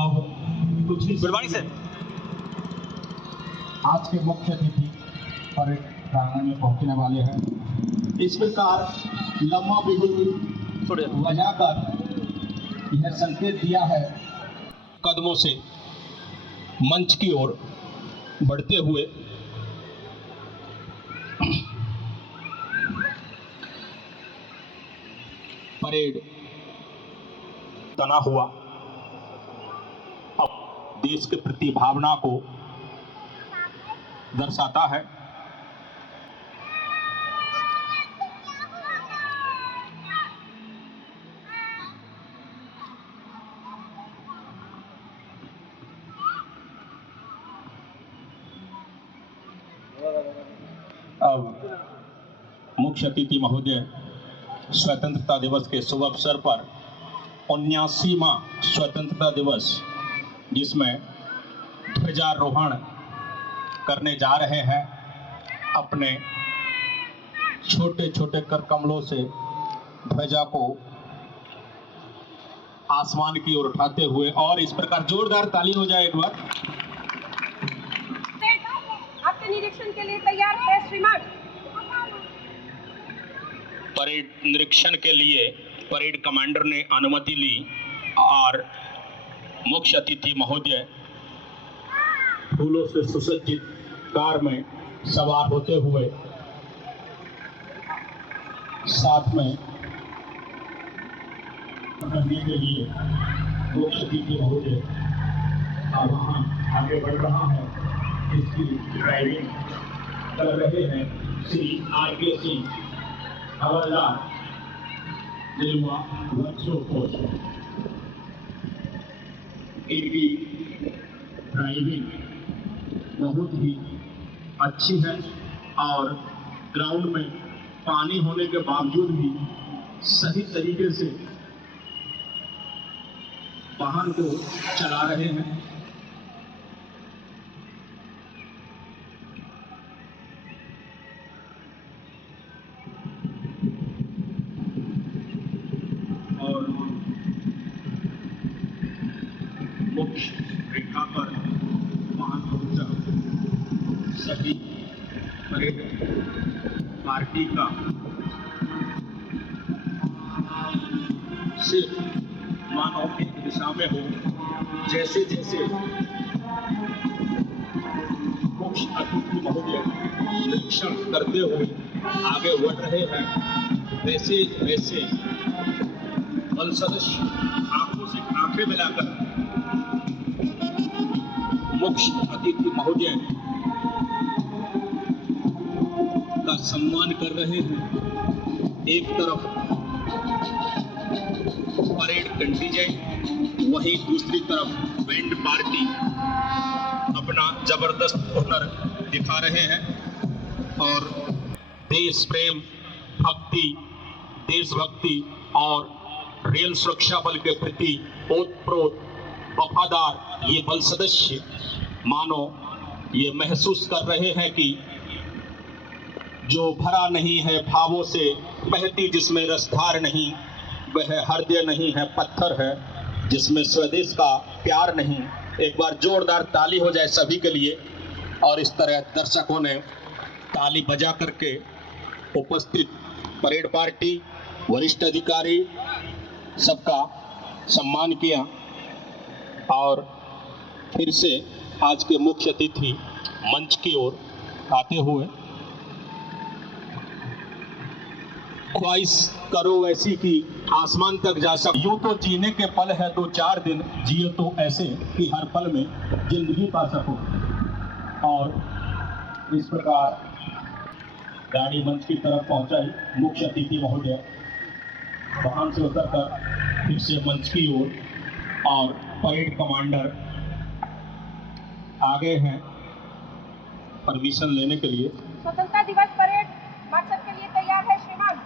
अब कुछ ही good morning sir. आज के मुख्य अतिथि परेड प्रांगण में पहुंचने वाले हैं। इस प्रकार लम्मा बिगुल बजाकर यह संकेत दिया है कदमों से मंच की ओर बढ़ते हुए परेड तना हुआ अब देश के प्रति भावना को दर्शाता है। अब मुख्य अतिथि महोदय स्वतंत्रता दिवस के शुभ अवसर पर 79वां स्वतंत्रता दिवस जिसमें ध्वजारोहण करने जा रहे हैं, अपने छोटे छोटे कर कमलों से ध्वजा को आसमान की ओर उठाते हुए, और इस प्रकार जोरदार ताली हो जाए एक बार। आपके निरीक्षण के लिए तैयार है श्रीमान। परेड निरीक्षण के लिए परेड कमांडर ने अनुमति ली और मुख्य अतिथि महोदय फूलों से सुसज्जित कार में सवार होते हुए साथ में करने के लिए मुख्य अतिथि महोदय वहाँ आगे बढ़ रहा है। इसकी ड्राइविंग कर रहे हैं श्री R.K. सिंह हवलदार रेलवा वर्कशॉप फोर्स। इनकी ड्राइविंग बहुत ही अच्छी है और ग्राउंड में पानी होने के बावजूद भी सही तरीके से वाहन को चला रहे हैं। और मुख्य रेखा पर वाहन पहुंचा सभी परेड पार्टी का सिर्फ मानव एक दिशा में हो। जैसे जैसे मुख्य अतिथि महोदय निरीक्षण करते हुए आगे बढ़ रहे हैं, वैसे वैसे बल सदस्य आंखों से आंखें मिलाकर मुख्य अतिथि महोदय का सम्मान कर रहे हैं। एक तरफ परेड कंटीजेंट, वहीं दूसरी तरफ बैंड पार्टी अपना जबरदस्त हुनर दिखा रहे हैं और देश प्रेम, भक्ति, देशभक्ति और रेल सुरक्षा बल के प्रति ओतप्रोत वफादार ये बल सदस्य मानो ये महसूस कर रहे हैं कि जो भरा नहीं है भावों से, बहती जिसमें रसधार नहीं, वह हृदय नहीं है पत्थर है, जिसमें स्वदेश का प्यार नहीं। एक बार जोरदार ताली हो जाए सभी के लिए। और इस तरह दर्शकों ने ताली बजा करके उपस्थित परेड पार्टी, वरिष्ठ अधिकारी सबका सम्मान किया। और फिर से आज के मुख्य अतिथि मंच की ओर आते हुए ख्वाहिश करो वैसी कि आसमान तक जा सको। यूं तो जीने के पल है 2-4 दिन, जियो तो ऐसे कि हर पल में जिंदगी पा सको। और इस प्रकार गाड़ी मंच की तरफ पहुंचाई। मुख्य अतिथि महोदय वाहन से उतरकर फिर से मंच की ओर, और परेड कमांडर आगे हैं परमिशन लेने के लिए। स्वतंत्रता दिवस परेड मकसद के लिए तैयार है श्रीमान।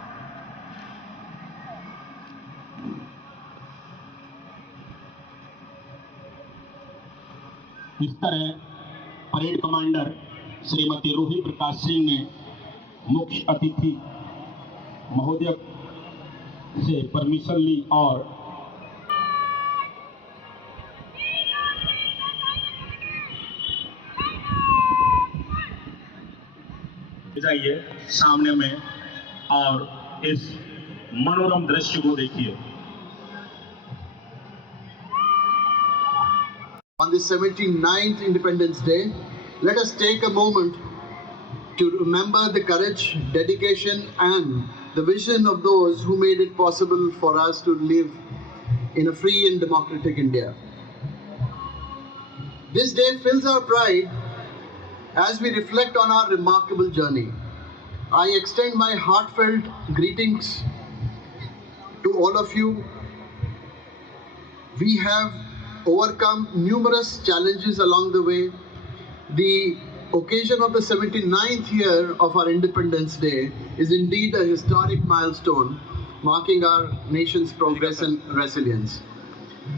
इस तरह परेड कमांडर श्रीमती रूही प्रकाश सिंह ने मुख्य अतिथि महोदय से परमिशन ली और जाइए सामने में और इस मनोरम दृश्य को देखिए। On the 79th Independence Day, let us take a moment to remember the courage, dedication and the vision of those who made it possible for us to live in a free and democratic India. This day fills our pride as we reflect on our remarkable journey. I extend my heartfelt greetings to all of you. We have overcome numerous challenges along the way. The occasion of the 79th year of our Independence Day is indeed a historic milestone marking our nation's progress and resilience.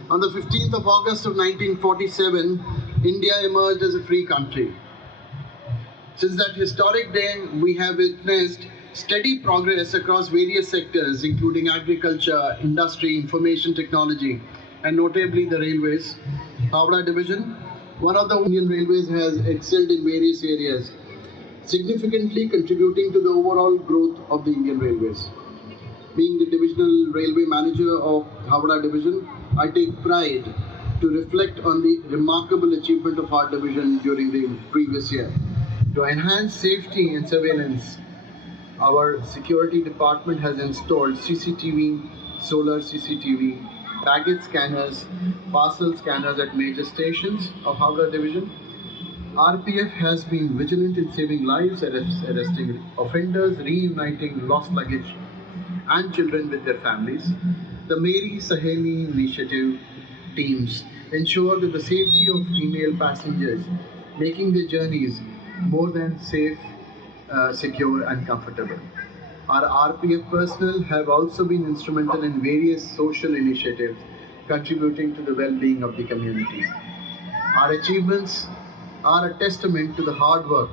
On the 15th of August of 1947, India emerged as a free country. Since that historic day, we have witnessed steady progress across various sectors including agriculture, industry, information technology, and notably the railways. Howrah Division, one of the Indian Railways, has excelled in various areas, significantly contributing to the overall growth of the Indian Railways. Being the Divisional Railway Manager of Howrah Division, I take pride to reflect on the remarkable achievement of our division during the previous year. To enhance safety and surveillance, our security department has installed CCTV, solar CCTV, baggage scanners, parcel scanners at major stations of Howrah Division. RPF has been vigilant in saving lives, arresting offenders, reuniting lost luggage and children with their families. The Meri Saheli initiative teams ensure that the safety of female passengers making their journeys more than safe, secure and comfortable. Our RPF personnel have also been instrumental in various social initiatives contributing to the well-being of the community. Our achievements are a testament to the hard work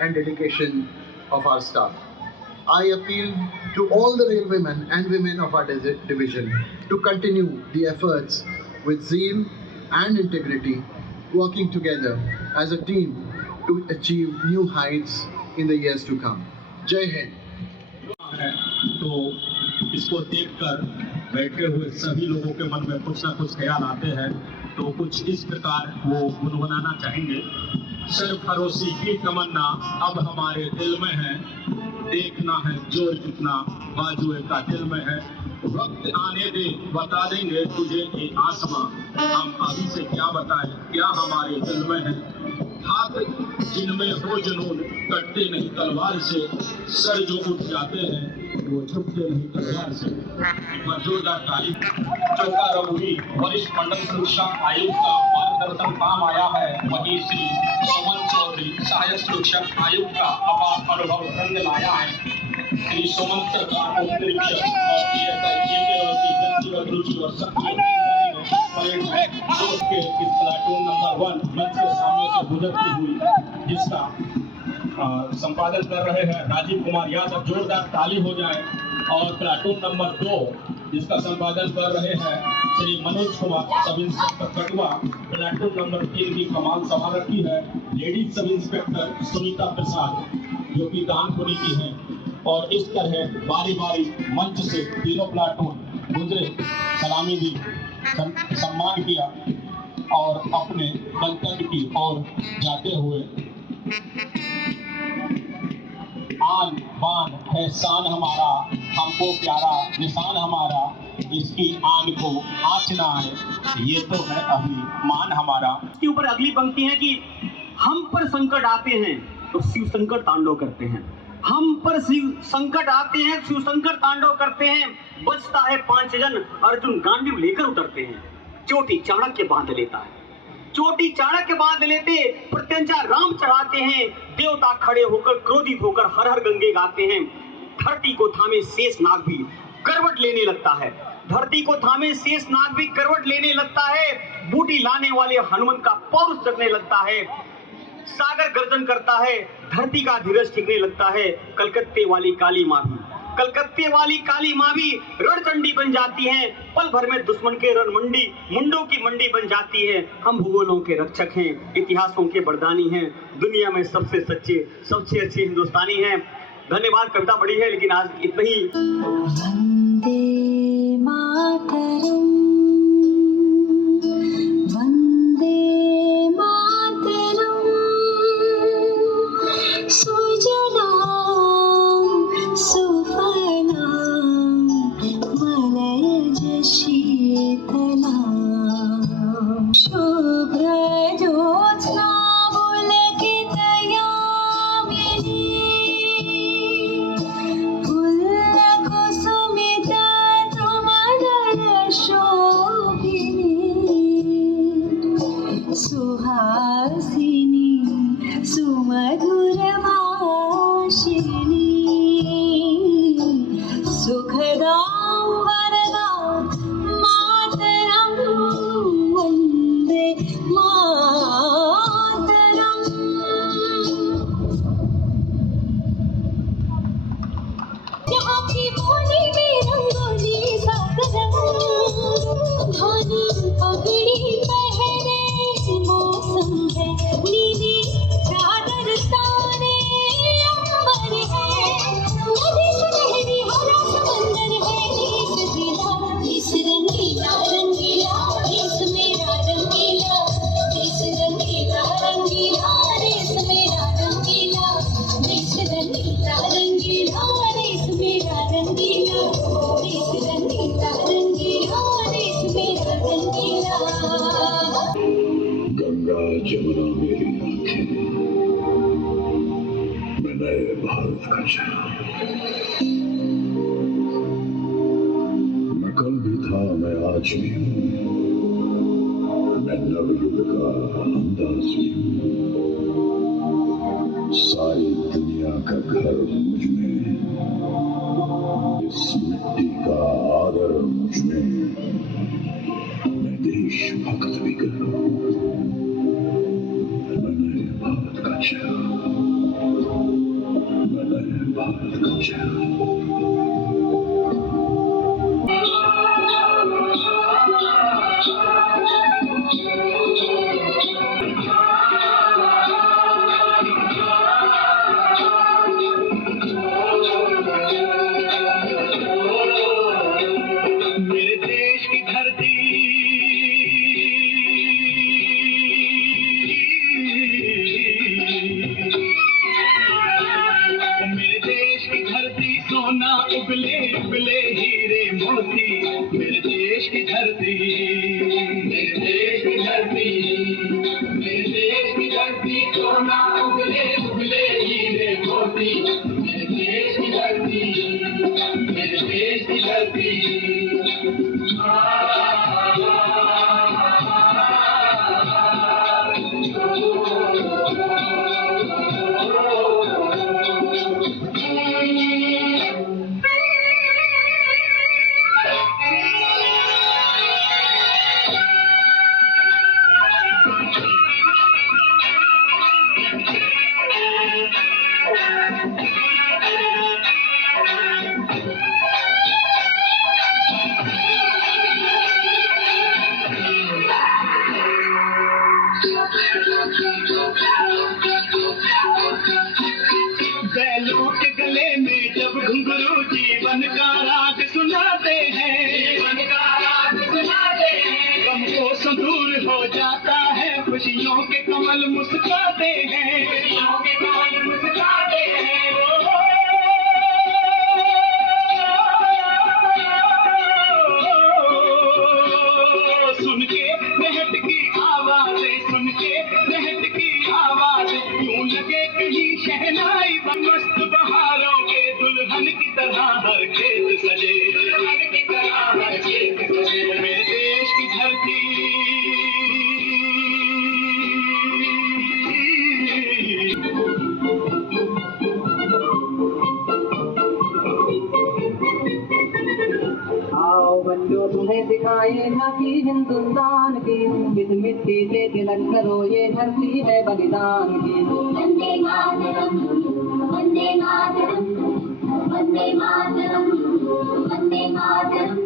and dedication of our staff. I appeal to all the railwaymen and women of our division to continue the efforts with zeal and integrity, working together as a team to achieve new heights in the years to come. Jai Hind. तो इसको देखकर बैठे हुए सभी लोगों के मन में कुछ ना कुछ ख्याल आते हैं, तो कुछ इस प्रकार वो गुनगुनाना चाहेंगे। सरफरोशी की तमन्ना अब हमारे दिल में है, देखना है जोर कितना बाजुए का दिल में है। वक्त आने दे बता देंगे तुझे ये आसमां, हम अभी से क्या बताएं क्या हमारे दिल में है। हाथ जिनमें हो जुनून कटते नहीं तलवार से, सर जो उठ जाते हैं वो झुकते नहीं तलवार से। जोरदार ताली। चौका रघुवी वरिष्ठ मंडल सुरक्षा आयोग का मार्गदर्शन काम आया है, वहीं श्री सुमन चौधरी सहायक सुरक्षा आयोग का अपार अनुभव रंग लाया है। श्री सुमन सरकार निरीक्षक और PSI की व्यक्तिगत रुचि और सक्रिय के इस प्लाटून नंबर 1 मंच के सामने से गुजरती हुई जिसका संपादन कर रहे हैं राजीव कुमार यादव, जोरदार ताली हो जाए। और प्लाटून नंबर 2 जिसका संपादन कर रहे हैं श्री मनोज कुमार सब इंस्पेक्टर कटवा। प्लाटून नंबर 3 की कमान संभाल रखी है लेडीज सब इंस्पेक्टर सुनीता प्रसाद जो कि दानपुरी की हैं। और इस तरह बारी बारी मंच से तीनों प्लाटून गुजरे, सलामी दी, सम्मान किया और अपने गंतव्य की ओर जाते हुए आन बान है शान हमारा, हमको प्यारा निशान हमारा, इसकी आन को आँच ना आए, ये तो है अभिमान हमारा। इसके ऊपर अगली पंक्ति है कि हम पर संकट आते हैं तो शिव शंकर तांडव करते हैं। हम पर शिव संकट आते हैं, शिव शंकर तांडव करते हैं। बचता है 5 जन, अर्जुन गांडीव लेकर उतरते हैं। चोटी चाणक्य बांध लेता है, चोटी चाणक्य बांध लेते, प्रत्यंचा राम चढ़ाते हैं। देवता खड़े होकर क्रोधित होकर हर हर गंगे गाते हैं। धरती को थामे शेष नाग भी करवट लेने लगता है, धरती को थामे शेष नाग भी करवट लेने लगता है। बूटी लाने वाले हनुमंत का पौरुष जगने लगता है। सागर गर्जन करता है, धरती का धीरज टिकने लगता है। कलकत्ते वाली काली माँ भी, कलकत्ते वाली काली माँ भी रणचंडी बन जाती है। पल भर में दुश्मन के रणमंडी मुंडों की मंडी बन जाती है। हम भूगोलों के रक्षक हैं, इतिहासों के बरदानी हैं, दुनिया में सबसे सच्चे सबसे अच्छे हिंदुस्तानी हैं। धन्यवाद। कविता बड़ी है लेकिन आज इतना ही। वन्दे मातरम् वन्दे मातरम् सुजलां सुफलां मलयज शीतलां शुभ्रज्योत्स्ना पुलकितयामिनी फुल्लकुसुमिता शोभिनी सुहासिनी सुमधुरभाषिणी सुखदां वरदां मातरं वन्दे मातरम्। यहाँ की बोली में रंगोली सागरम धानी पगड़ी पहने मौसम है नीली चादर ताने अंबर है नदी सुनहरी हरा समंदर है देश रंगीला रंगीला देश मेरा रंगीला देश रंगीला रंगीला देश मेरा रंगीला देश रंगीला रंगीला देश मेरा रंगीला देश रंगीला रंगीला देश मेरा रंगीला। गंगा जमुना मेरी आंखें, मैं नए भारत का चेहरा। मैं कल भी था, मैं आज भी हूँ, मैं नवयुग का अंदाज भी हूँ। सारी दुनिया का घर मुझ में, इस मिट्टी का आदर मुझ में, मैं देशभक्त भी कर रहा हूँ। मैं नए भारत का चेहरा, मैं नए भारत का चेहरा। मेरे देश की धरती मेरे देश की धरती सोना उबले उबले हीरे मोती। मेरे देश की धरती मेरे देश की धरती मेरे देश की धरती सोना उबले उबले हीरे मोती। मेरे देश की धरती मेरे देश की धरती। बैलों के गले में जब घुंघरू जीवन का राग सुनाते हैं, जीवन का राग सुनाते हैं। गम को दूर हो जाता है, खुशियों के कमल मुस्कुराते हैं, खुशियों के कमल मुस्कुराते हैं। सुन के महट की आवाज़ें, सुन के महट की आवाज़ें, यूं लगे कहीं शहनाई मस्त बहारों के दुल्हन की तरह हर खेत सजे, दुल्हन की तरह हर खेत सजे। मेरे देश की धरती आओ बच्चों तुम्हें सिखाए झांकी हिंदुस्तान की, इस मिट्टी से तिलक करो ये धरती है बलिदान की। वन्दे मातरम् वन्दे मातरम् वन्दे मातरम् वन्दे मातरम्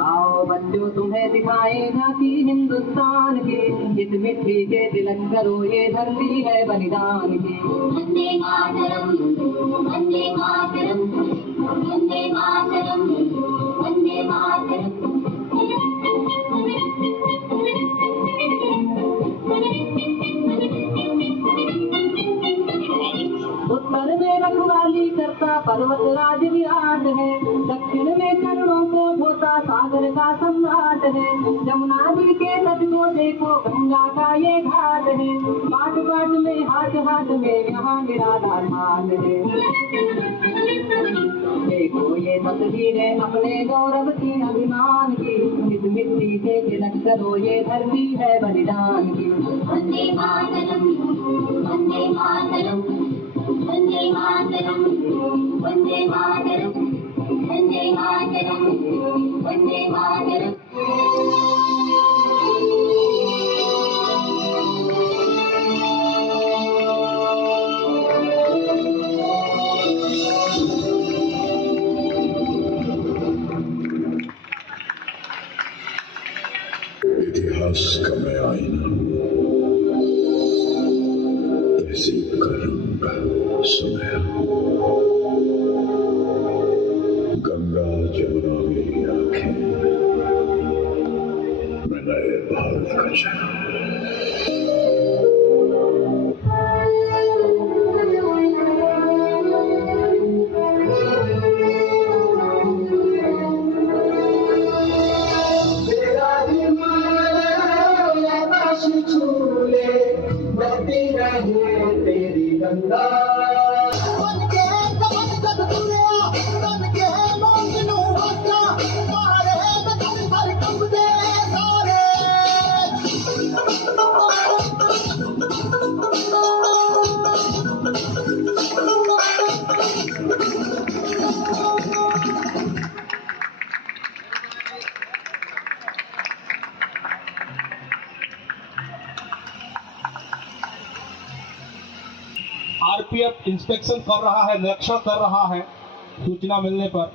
आओ बच्चों तुम्हें दिखाए झांकी हिंदुस्तान की, इस मिट्टी के तिलक करो ये धरती है बलिदान की। वंदे मातरम, वंदे मातरम, वंदे मातरम, वंदे मातरम। उत्तर में रखवाली करता पर्वत राज विराट है, दक्षिण में चरणों को धोता सागर का सम्राट है। जमुना जी के तट को देखो गंगा का ये घाट है, बाट बाट में हाथ हाथ में यहाँ निराधार मान है। देखो ये तस्वीरें अपने गौरव की अभिमान की, इस मिट्टी से तिलक करो ये धरती है बलिदान की। वंदे मातरम, वंदे मातरम, वंदे मातरम, वंदे मातरम, वंदे मातरम, वंदे मातरम। इतिहास का मैं आईना हूं, तहजीब का रंग सुनहरा। गंगा जमुना मेरी आंखें, मैं नए भारत का चेहरा। आरपीएफ इंस्पेक्शन कर रहा है, निरीक्षण कर रहा है सूचना मिलने पर।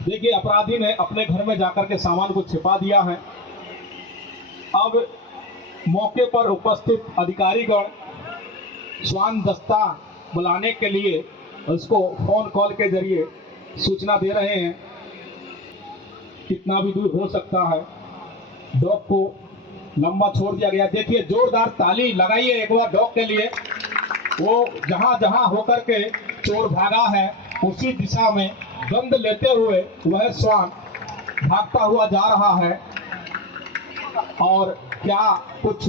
देखिए, अपराधी ने अपने घर में जाकर के सामान को छिपा दिया है। अब मौके पर उपस्थित अधिकारीगण श्वान दस्ता बुलाने के लिए उसको फोन कॉल के जरिए सूचना दे रहे हैं। कितना भी दूर हो सकता है, डॉग को लंबा छोड़ दिया गया। देखिए, जोरदार ताली लगाइए एक बार डॉग के लिए। वो जहां जहां होकर के चोर भागा है, उसी दिशा में गंध लेते हुए वह श्वान भागता हुआ जा रहा है। और क्या कुछ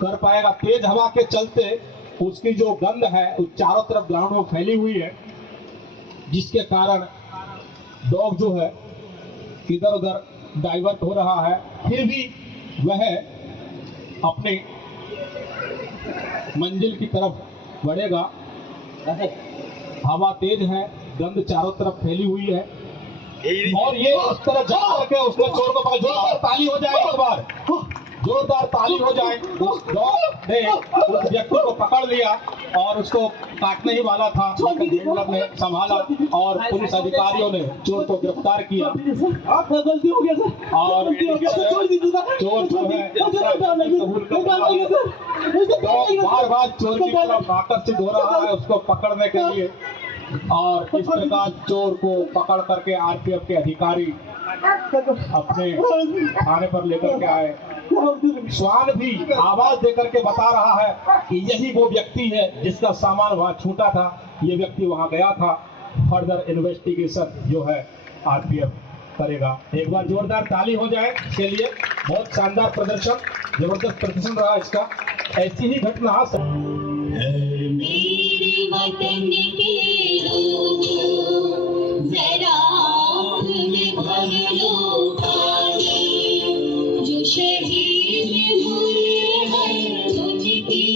कर पाएगा? तेज हवा के चलते उसकी जो गंध है उस चारों तरफ ग्राउंड में फैली हुई है, जिसके कारण डॉग जो है इधर उधर डाइवर्ट हो रहा है। फिर भी वह अपने मंजिल की तरफ बढ़ेगा। हवा तेज है, गंध चारों तरफ फैली हुई है, और ये उस तरह जा करके उसने चोर को पकड़। जोरदार ताली हो जाए एक बार, जोरदार ताली हो जाए। उस डॉग ने उस व्यक्ति को पकड़ लिया और उसको काटने ही वाला था, लेकिन ने संभाला और पुलिस अधिकारियों ने चोर को गिरफ्तार किया। गलती हो गया सर, और चोर जो है कबूल कर बार बार चोर की तरफ आकर्षित हो रहा है उसको पकड़ने के लिए। और इस प्रकार चोर को पकड़ करके आरपीएफ के अधिकारी अपने थाने पर लेकर के आए। श्वान भी आवाज देकर के बता रहा है कि यही वो व्यक्ति है जिसका सामान वहां छूटा था, ये व्यक्ति वहां गया था। फर्दर इन्वेस्टिगेशन जो है आरपीएफ करेगा। एक बार जोरदार ताली हो जाए इसके लिए। बहुत शानदार प्रदर्शन, जबरदस्त प्रदर्शन रहा इसका। ऐसी ही घटना मेरे वतन के लोगों, जरा आँख में भर लो पानी, जो शहीद हुए हैं तुझकी,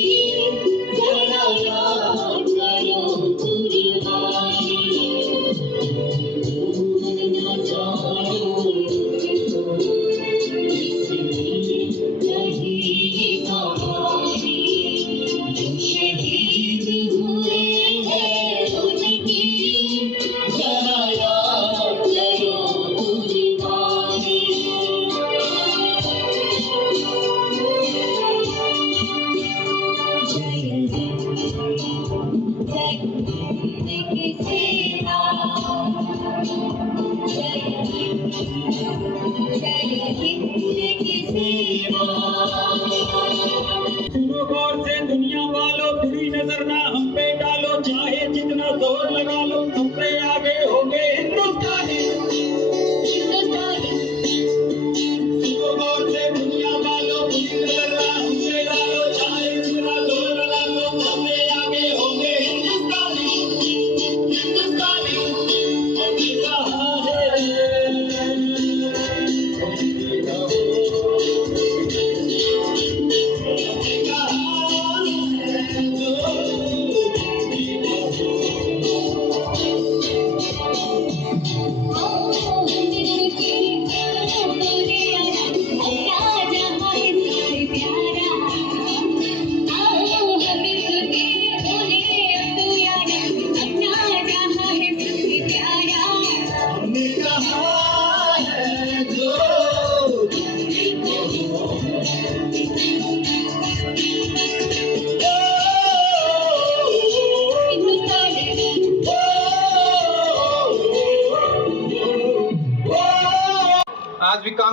जरा याद करो कुर्बानी। भूल न जाओ नहीं कहानी, जो शहीद हुए हैं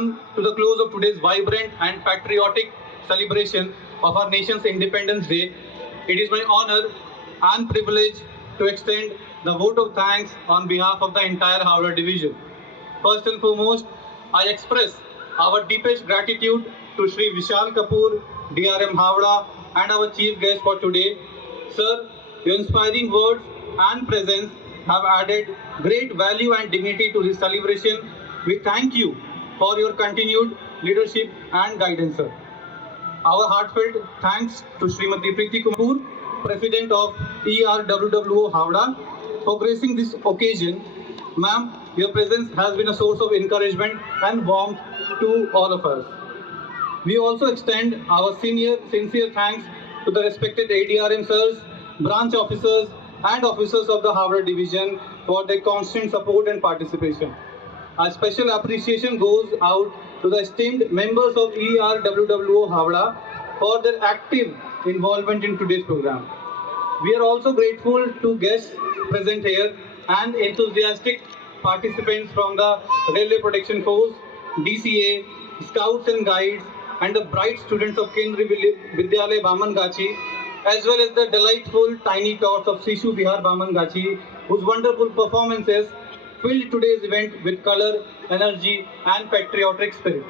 come to the close of today's vibrant and patriotic celebration of our nation's Independence Day, it is my honor and privilege to extend the vote of thanks on behalf of the entire Howrah Division. First and foremost, I express our deepest gratitude to Shri Vishal Kapoor, DRM Howrah, and our chief guest for today. Sir, your inspiring words and presence have added great value and dignity to this celebration. We thank you for your continued leadership and guidance, sir. Our heartfelt thanks to Srimati Preeti Kapoor, President of ERWWO Howrah, for gracing this occasion. Ma'am, your presence has been a source of encouragement and warmth to all of us. We also extend our sincere thanks to the respected ADRM sirs, branch officers, and officers of the Howrah Division for their constant support and participation. A special appreciation goes out to the esteemed members of ERWWO Howrah for their active involvement in today's program. We are also grateful to guests present here and enthusiastic participants from the Railway Protection Force, DCA, Scouts and Guides, and the bright students of Kendriya Vidyalaya Bamangachi, as well as the delightful tiny tots of Sishu Vihar Bamangachi, whose wonderful performances filled today's event with color, energy, and patriotic spirit.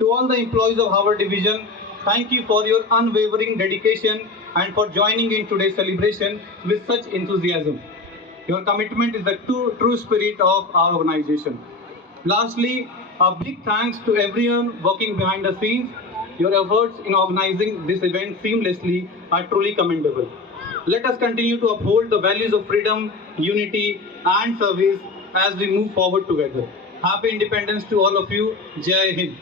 To all the employees of Howrah Division, thank you for your unwavering dedication and for joining in today's celebration with such enthusiasm. Your commitment is the true spirit of our organization. Lastly, a big thanks to everyone working behind the scenes. Your efforts in organizing this event seamlessly are truly commendable. Let us continue to uphold the values of freedom, unity, and service as we move forward together. Happy Independence to all of you. Jai Hind.